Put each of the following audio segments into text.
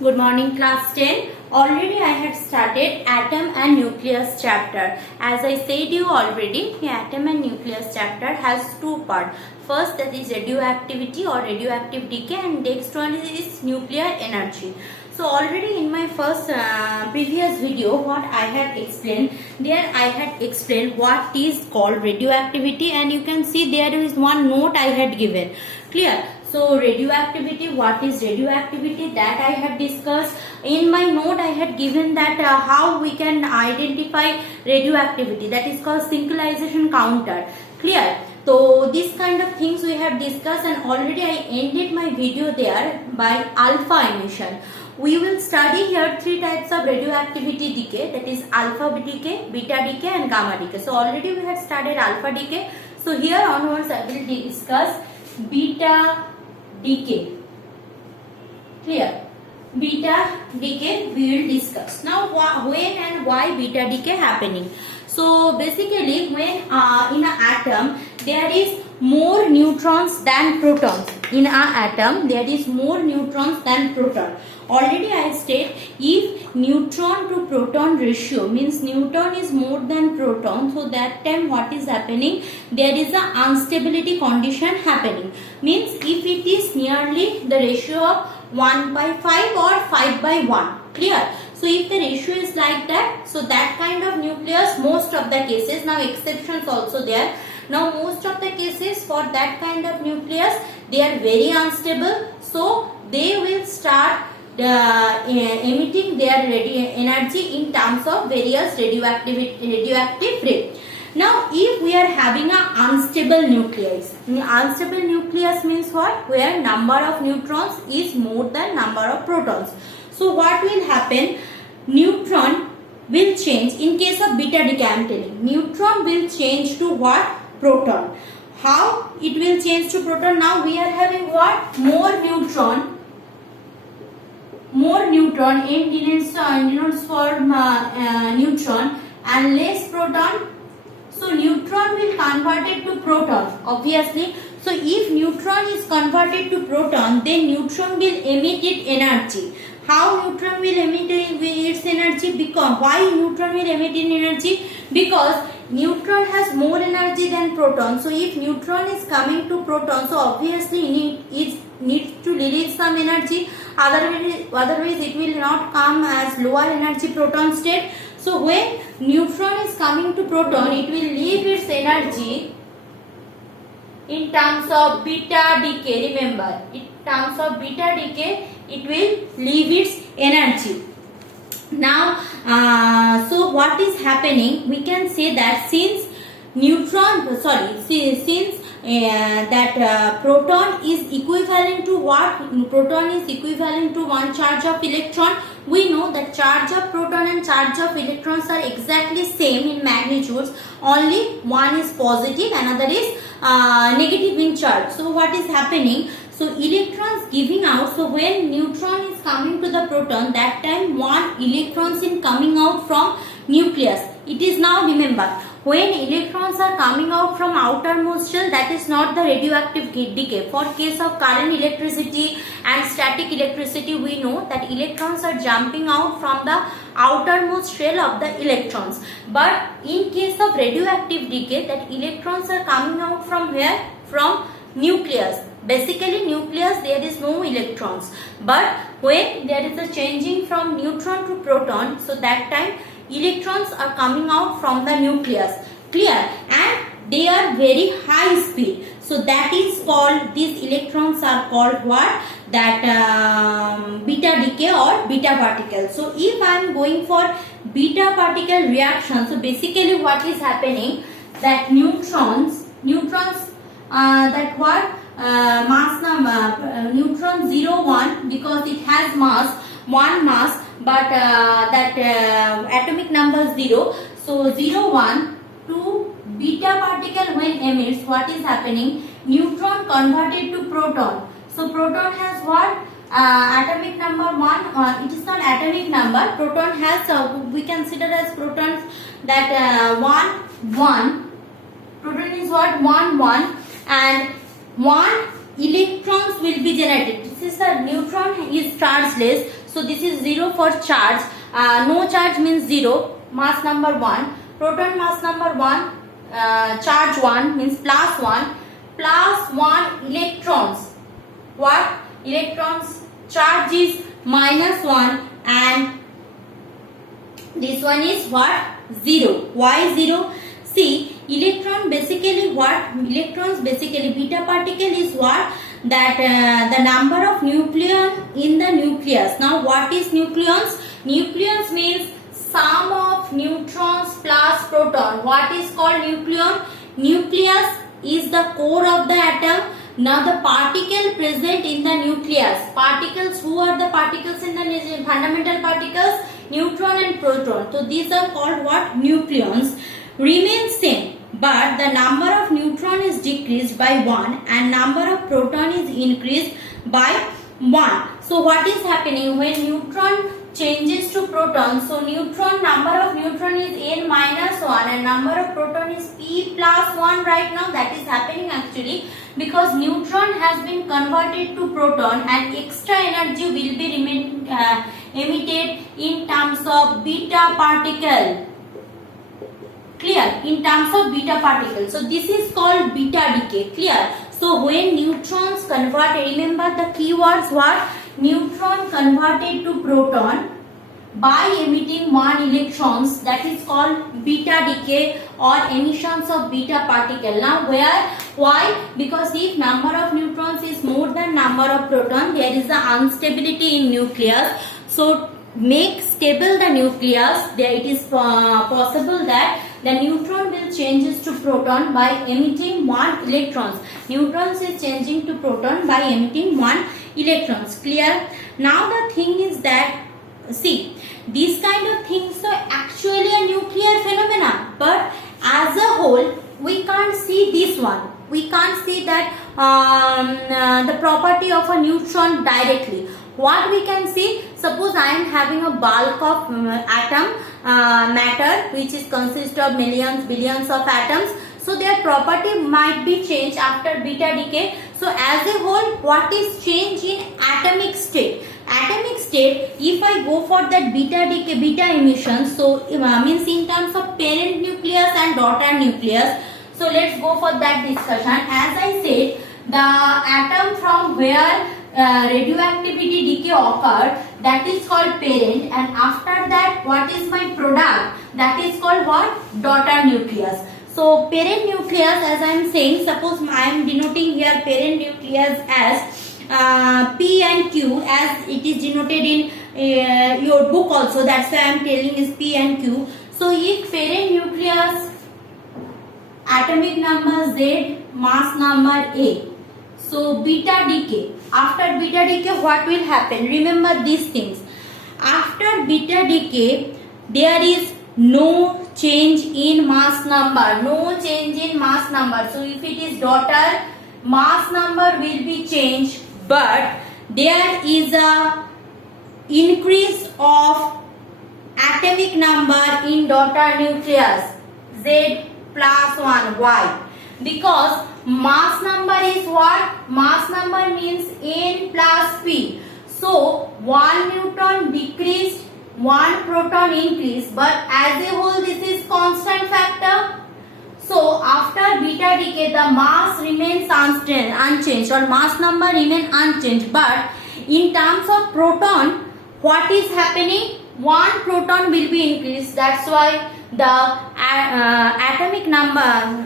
Good morning class 10. Already I had started atom and nucleus chapter. As I said you already, the atom and nucleus chapter has two parts. First, that is radioactivity or radioactive decay, and next one is nuclear energy. So already in my first previous video what I had explained, there I had explained what is called radioactivity, and you can see there is one note I had given. Clear? So radioactivity, what is radioactivity, that I had discussed. In my note I had given that how we can identify radioactivity, that is called synchronization counter. Clear? So this kind of things we have discussed, and already I ended my video there by alpha emission. We will study here three types of radioactivity decay, that is alpha decay, beta decay and gamma decay. So already we have studied alpha decay. So here onwards I will discuss beta decay. Clear? Beta decay we will discuss. Now when and why beta decay happening? So basically when in an atom there is more neutrons than protons. In an atom there is more neutrons than proton. Already I state, if neutron to proton ratio means neutron is more than proton, so that time what is happening, there is a instability condition happening. Means if it is nearly the ratio of 1/5 or 5/1. Clear? So if the ratio is like that, so that kind of nucleus, most of the cases, now exceptions also there. Now most of the cases for that kind of nucleus, they are very unstable, so they will start emitting their energy in terms of various radioactive rate. Now if we are having an unstable nucleus, unstable nucleus means what? Where number of neutrons is more than number of protons. So what will happen? Neutron will change. In case of beta decay I am telling, neutron will change to what? Proton. How it will change to proton? Now we are having what? More neutron n denotes for neutron and less proton. So neutron will convert it to proton, obviously. So if neutron is converted to proton, then neutron will emit its energy. How neutron will emit its energy? Because why neutron will emit its energy? Because neutron has more energy than proton. So if neutron is coming to proton, so obviously it needs to release some energy. Otherwise it will not come as lower energy proton state. So when neutron is coming to proton, it will leave its energy in terms of beta decay. Remember, in terms of beta decay, it will leave its energy. Now, so what is happening? We can say that since proton is equivalent to what? Proton is equivalent to one charge of electron. We know that charge of proton and charge of electrons are exactly same in magnitudes. Only one is positive, another is negative in charge. So what is happening? So electrons giving out. So when neutron is coming to the proton, that time one electrons in coming out from nucleus. It is now, remember, when electrons are coming out from outermost shell, that is not the radioactive decay. For case of current electricity and static electricity, we know that electrons are jumping out from the outermost shell of the electrons. But in case of radioactive decay, that electrons are coming out from where? From nucleus. Basically nucleus there is no electrons, but when there is a changing from neutron to proton, so that time electrons are coming out from the nucleus. Clear? And they are very high speed. So that is called, these electrons are called what? That beta decay or beta particle. So if I am going for beta particle reaction, so basically what is happening, that neutrons that what? Mass number, neutron 0 1, because it has one mass, but that atomic number 0. So 0 1 to beta particle when emits, what is happening? Neutron converted to proton. So proton has what? Atomic number 1. It is not atomic number. Proton has we consider as protons that 1 1. Proton is what? 1 1, and 1 electrons will be generated. This is the neutron is charged chargeless. So this is 0 for charge. No charge means 0. Mass number 1. Proton mass number 1. Charge 1 means plus 1. Plus 1 electrons. What? Electrons. Charge is minus 1 and this one is what? 0. Why 0? See, electron basically what? Electrons basically, beta particle is what? That the number of nucleon in the nucleus. Now what is nucleons? Nucleons means sum of neutrons plus proton. What is called nucleon? Nucleus is the core of the atom. Now the particle present in the nucleus. Particles, who are the particles in the fundamental particles? Neutron and proton. So these are called what? Nucleons. Remain same, but the number of neutron is decreased by 1 and number of proton is increased by 1. So what is happening when neutron changes to proton? So neutron, number of neutron is n minus 1 and number of proton is p plus 1 right now. That is happening actually because neutron has been converted to proton and extra energy will be emitted in terms of beta particle. Clear? In terms of beta particle. So this is called beta decay. Clear? So when neutrons converted, remember the keywords what? Neutron converted to proton by emitting 1 electrons, that is called beta decay or emissions of beta particle. Now why? Because if number of neutrons is more than number of proton, there is a instability in nucleus. So make stable the nucleus, there it is possible that the neutron will changes to proton by emitting 1 electrons. Neutrons is changing to proton by emitting 1 electrons. Clear? Now the thing is that, see, these kind of things are actually a nuclear phenomena, but as a whole we can't see this one. We can't see that the property of a neutron directly. What we can see, suppose I am having a bulk of atom matter which is consist of millions, billions of atoms. So their property might be changed after beta decay. So as a whole, what is change in atomic state? Atomic state, if I go for that beta decay, beta emission, so means in terms of parent nucleus and daughter nucleus. So let's go for that discussion. As I said, the atom from where radioactivity decay occurred, that is called parent, and after that what is my product? That is called what? Daughter nucleus. So parent nucleus, as I am saying, suppose I am denoting here parent nucleus as P and Q, as it is denoted in your book also. That's why I am telling is P and Q. So if parent nucleus, atomic number Z, mass number A. So beta decay. After beta decay, what will happen? Remember these things. After beta decay, there is no change in mass number. No change in mass number. So if it is daughter, mass number will be changed, but there is a increase of atomic number in daughter nucleus. Z plus 1. Why? Because mass number is what? Mass number means N plus P. So 1 neutron decreased, 1 proton increased, but as a whole this is constant factor. So after beta decay, the mass remains unchanged or mass number remains unchanged, but in terms of proton, what is happening? 1 proton will be increased. That's why the atomic number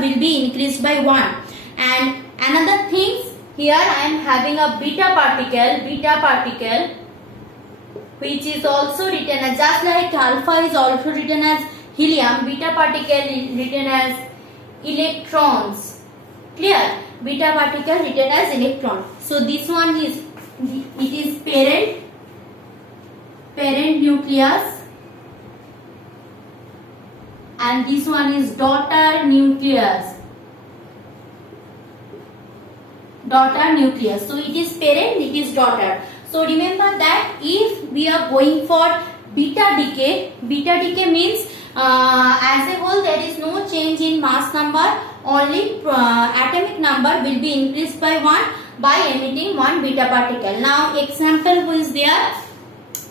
will be increased by 1. And another thing, here I am having a beta particle which is also written as, just like alpha is also written as helium, beta particle is written as electrons. Clear? Beta particle written as electron. So this one is, it is parent nucleus, and this one is daughter nucleus. So it is parent, it is daughter. So remember that if we are going for beta decay means as a whole there is no change in mass number, only atomic number will be increased by 1, by emitting one beta particle. Now example who is there?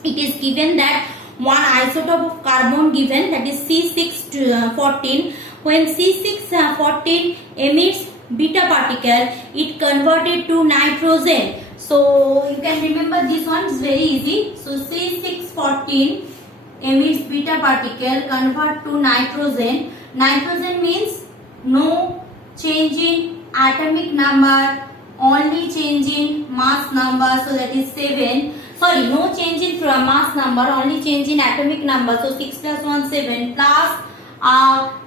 It is given that one isotope of carbon given, that is C614. When C614 emits beta particle, it converted to nitrogen. So you can remember this one is very easy. So C614 emits beta particle, convert to nitrogen. Nitrogen means no change in atomic number, only change in mass number, so that is 7. Sorry, no change in mass number, only change in atomic number, so 6 plus 1 7, plus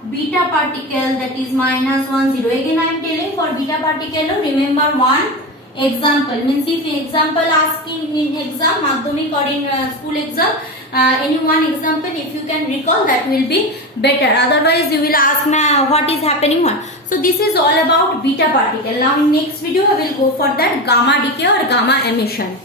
beta particle, that is minus 1 0. Again I am telling for beta particle, remember one example, means if example asking in exam, madhyamik or in school exam, any one example if you can recall, that will be better. Otherwise you will ask me what is happening one. So this is all about beta particle. Now in next video I will go for that gamma decay or gamma emission.